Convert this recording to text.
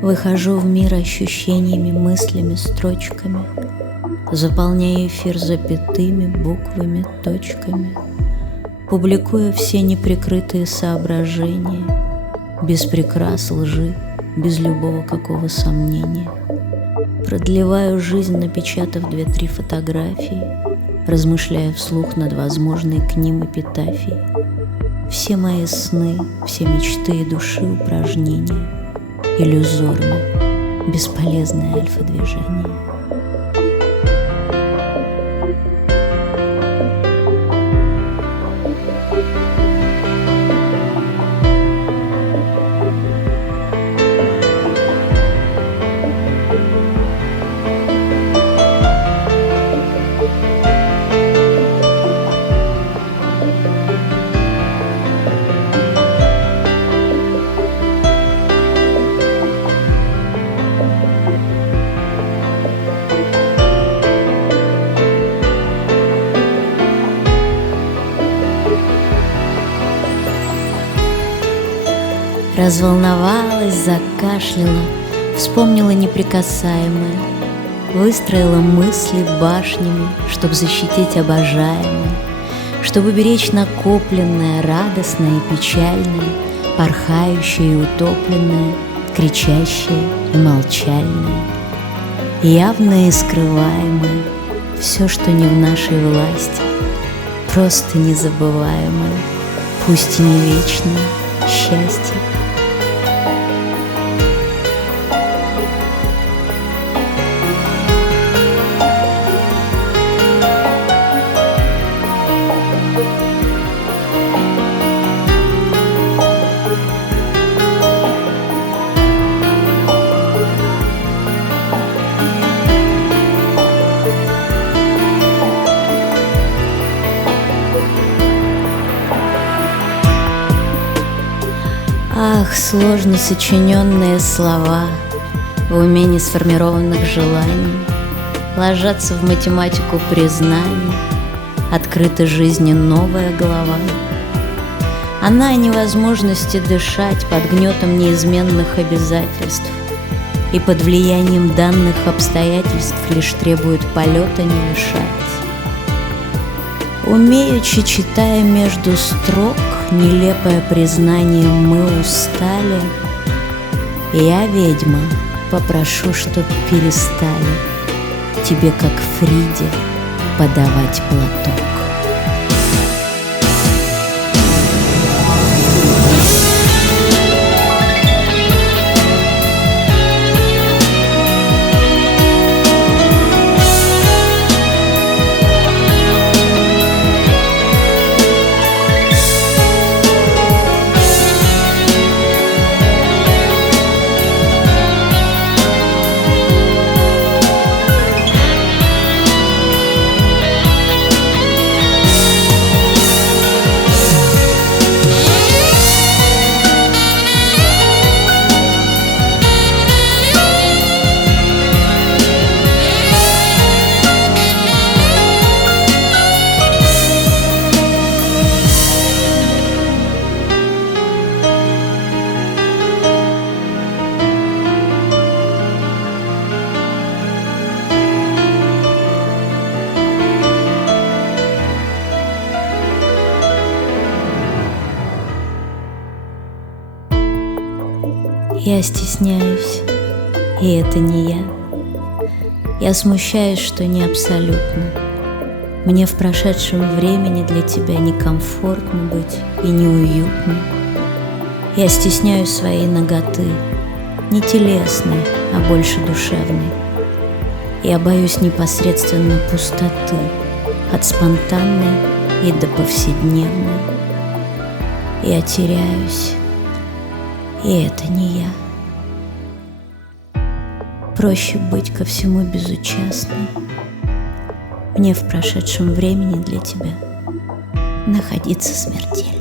Выхожу в мир ощущениями, мыслями, строчками, заполняя эфир запятыми, буквами, точками, публикуя все неприкрытые соображения, без прикрас, лжи, без любого какого сомнения. Продлеваю жизнь, напечатав 2-3 фотографии, размышляя вслух над возможной к ним эпитафией. Все мои сны, все мечты и души упражнения иллюзорно, бесполезное альфа-движение. Разволновалась, закашляла, вспомнила неприкасаемое, выстроила мысли башнями, чтоб защитить обожаемое, чтобы беречь накопленное, радостное и печальное, порхающее и утопленное, кричащее и молчальное, явное и скрываемое, все, что не в нашей власти, просто незабываемое, пусть и не вечное счастье. Ах, сложно сочиненные слова в уме несформированных желаний ложатся в математику признаний, открыта жизни новая глава. Она о невозможности дышать под гнетом неизменных обязательств и под влиянием данных обстоятельств лишь требует полета не лишать. Умеючи, читая между строк нелепое признание «мы устали», я, ведьма, попрошу, чтоб перестали тебе, как Фриде, подавать платок. Я стесняюсь, и это не я. Я смущаюсь, что не абсолютно. Мне в прошедшем времени для тебя некомфортно быть и неуютно. Я стесняюсь своей наготы, не телесной, а больше душевной. Я боюсь непосредственно пустоты, от спонтанной и до повседневной. Я теряюсь, и это не я. Проще быть ко всему безучастной. Мне в прошедшем времени для тебя находиться смертельно.